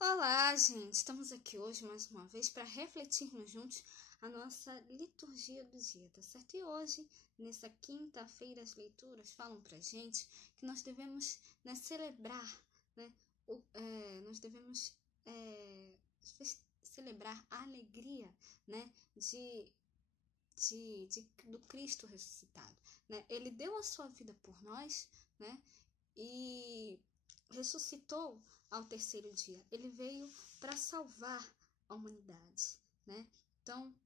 Olá, gente! Estamos aqui hoje mais uma vez para refletirmos juntos a nossa liturgia do dia, tá certo? E hoje, nessa quinta-feira, as leituras falam pra gente que nós devemos celebrar, nós devemos celebrar a alegria, do Cristo ressuscitado, né? Ele deu a sua vida por nós, né? E ressuscitou ao terceiro dia. Ele veio para salvar a humanidade, né? Então,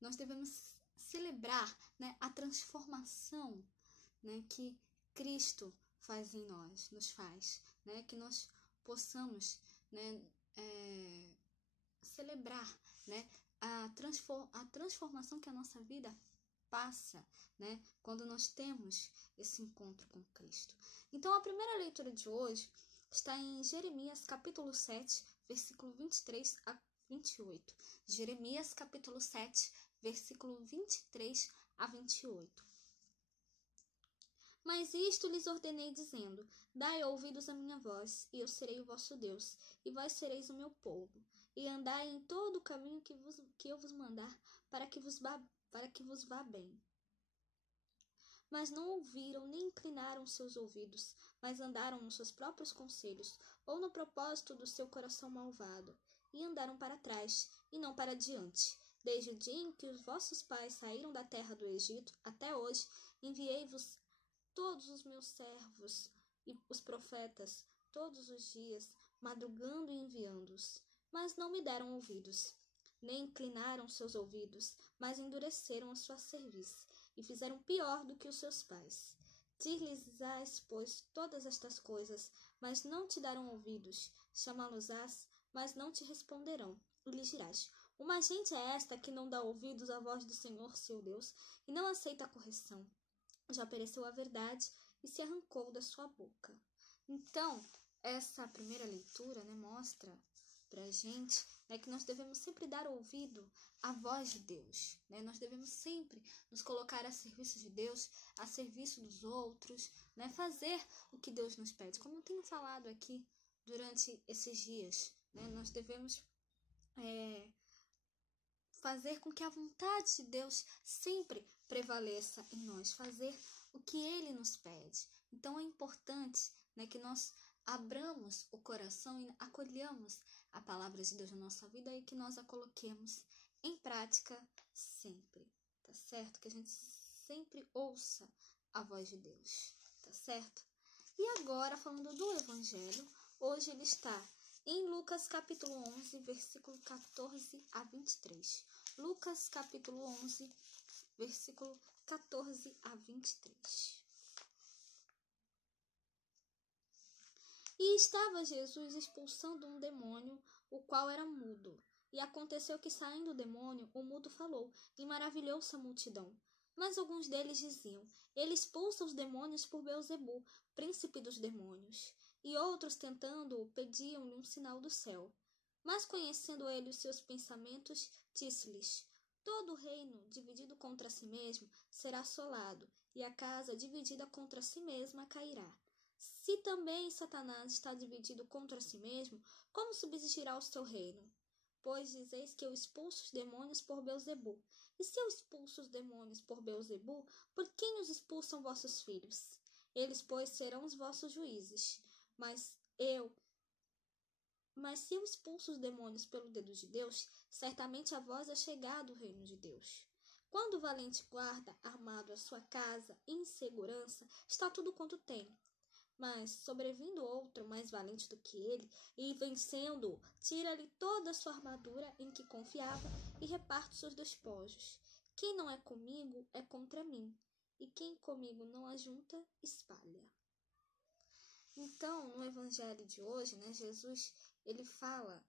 nós devemos celebrar, né, a transformação, né, que Cristo faz em nós, nos faz, né? Que nós possamos, né, celebrar, né, a transformação que a nossa vida passa, né, quando nós temos esse encontro com Cristo. Então, a primeira leitura de hoje está em Jeremias capítulo 7, versículo 23 a 28. Jeremias capítulo 7, versículo 23 a 28. Mas isto lhes ordenei, dizendo: Dai ouvidos à minha voz, e eu serei o vosso Deus, e vós sereis o meu povo. E andai em todo o caminho que eu vos mandar, para que vos vá bem. Mas não ouviram, nem inclinaram seus ouvidos, mas andaram nos seus próprios conselhos, ou no propósito do seu coração malvado, e andaram para trás, e não para diante. Desde o dia em que os vossos pais saíram da terra do Egito, até hoje, enviei-vos todos os meus servos e os profetas, todos os dias, madrugando e enviando-os. Mas não me deram ouvidos, nem inclinaram seus ouvidos, mas endureceram a sua cerviz, e fizeram pior do que os seus pais. Dir-lhes-ás, pois, todas estas coisas, mas não te darão ouvidos. Chamá-los-ás, mas não te responderão. E lhes dirás: Uma gente é esta que não dá ouvidos à voz do Senhor seu Deus, e não aceita a correção. Já pereceu a verdade e se arrancou da sua boca. Então, essa primeira leitura, mostra pra gente, que nós devemos sempre dar ouvido à voz de Deus, né? Nós devemos sempre nos colocar a serviço de Deus, a serviço dos outros, né? Fazer o que Deus nos pede. Como eu tenho falado aqui durante esses dias, né? Nós devemos fazer com que a vontade de Deus sempre prevaleça em nós, fazer o que Ele nos pede. Então é importante, que nós abramos o coração e acolhamos a palavra de Deus na nossa vida e que nós a coloquemos em prática sempre, tá certo? Que a gente sempre ouça a voz de Deus, tá certo? E agora, falando do Evangelho, hoje ele está em Lucas capítulo 11, versículo 14 a 23. Lucas capítulo 11, versículo 14 a 23. E estava Jesus expulsando um demônio, o qual era mudo. E aconteceu que, saindo o demônio, o mudo falou, e maravilhou-se a multidão. Mas alguns deles diziam: Ele expulsa os demônios por Beelzebu, príncipe dos demônios. E outros, tentando-o, pediam-lhe um sinal do céu. Mas, conhecendo ele os seus pensamentos, disse-lhes: Todo reino dividido contra si mesmo será assolado, e a casa dividida contra si mesma cairá. Se também Satanás está dividido contra si mesmo, como subsistirá o seu reino? Pois dizeis que eu expulso os demônios por Beelzebu. E se eu expulso os demônios por Beelzebu, por quem os expulsam vossos filhos? Eles, pois, serão os vossos juízes. Mas se eu expulso os demônios pelo dedo de Deus, certamente a vós é chegado o reino de Deus. Quando o valente guarda armado a sua casa em segurança, está tudo quanto tem. Mas, sobrevindo outro mais valente do que ele, e vencendo-o, tira-lhe toda a sua armadura em que confiava e reparte seus despojos. Quem não é comigo é contra mim, e quem comigo não ajunta, espalha. Então, no evangelho de hoje, Jesus, ele fala,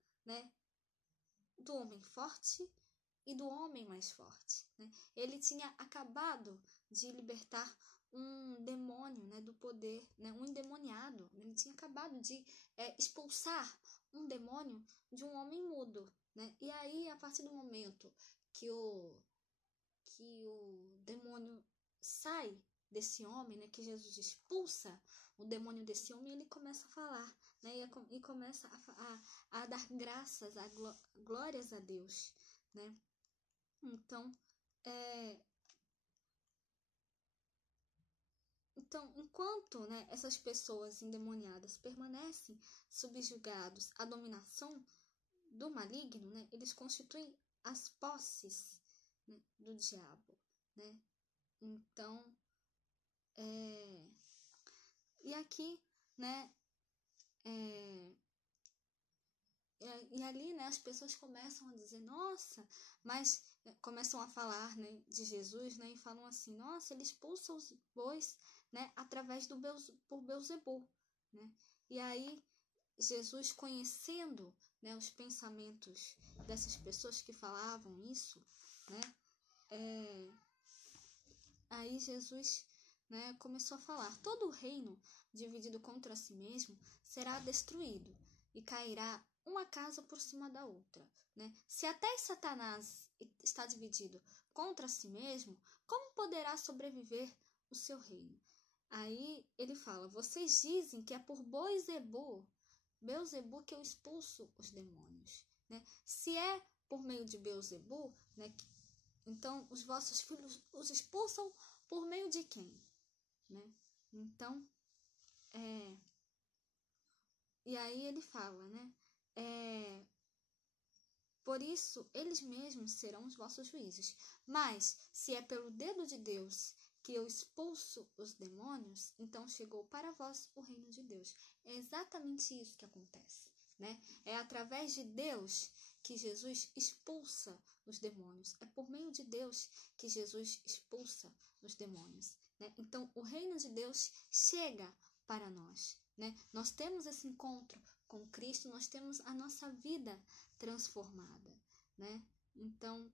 do homem forte e do homem mais forte, Ele tinha acabado de libertar um demônio, do poder, um endemoniado. Ele tinha acabado de expulsar um demônio de um homem mudo, E aí, a partir do momento que o demônio sai desse homem, que Jesus expulsa o demônio desse homem, ele começa a falar, né, e começa a dar graças, glórias a Deus, né? Então, enquanto, né, essas pessoas endemoniadas permanecem subjugados à dominação do maligno, né, eles constituem as posses, né, do diabo, né? Então, e aqui, né, e ali, né, as pessoas começam a dizer, nossa, mas começam a falar, né, de Jesus, né, e falam assim, nossa, ele expulsa os bois, né, através por Beelzebul, né? E aí Jesus, conhecendo, né, os pensamentos dessas pessoas que falavam isso, né, aí Jesus, né, começou a falar, todo reino dividido contra si mesmo será destruído e cairá uma casa por cima da outra, né? Se até Satanás está dividido contra si mesmo, como poderá sobreviver o seu reino? Aí ele fala, vocês dizem que é por Beelzebul que eu expulso os demônios, né? Se é por meio de Beelzebul, né, então os vossos filhos os expulsam por meio de quem, né? Então, e aí ele fala, né? Por isso, eles mesmos serão os vossos juízes. Mas, se é pelo dedo de Deus que eu expulso os demônios, então chegou para vós o reino de Deus. É exatamente isso que acontece, né? É através de Deus que Jesus expulsa os demônios. É por meio de Deus que Jesus expulsa os demônios, né? Então, o reino de Deus chega para nós, né? Nós temos esse encontro com Cristo, nós temos a nossa vida transformada, né? Então,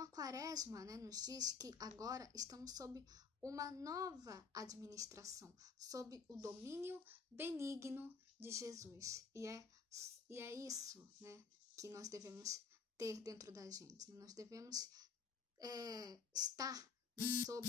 a Quaresma, né, nos diz que agora estamos sob uma nova administração, sob o domínio benigno de Jesus. E é isso, né, que nós devemos ter dentro da gente. Nós devemos estar, né, sob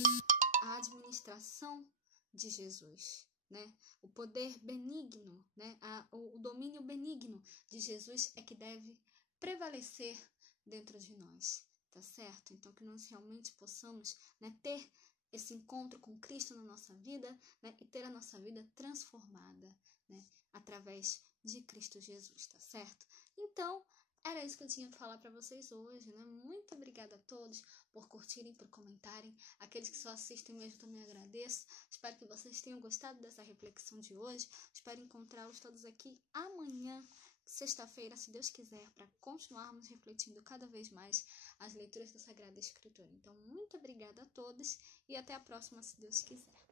a administração de Jesus, né? O poder benigno, né? O domínio benigno de Jesus é que deve prevalecer dentro de nós, tá certo? Então, que nós realmente possamos, né, ter esse encontro com Cristo na nossa vida, né, e ter a nossa vida transformada, né, através de Cristo Jesus, tá certo? Então, era isso que eu tinha para falar para vocês hoje, né? Muito obrigada a todos por curtirem, por comentarem. Aqueles que só assistem mesmo também agradeço. Espero que vocês tenham gostado dessa reflexão de hoje. Espero encontrá-los todos aqui amanhã, sexta-feira, se Deus quiser, para continuarmos refletindo cada vez mais as leituras da Sagrada Escritura. Então, muito obrigada a todos e até a próxima, se Deus quiser.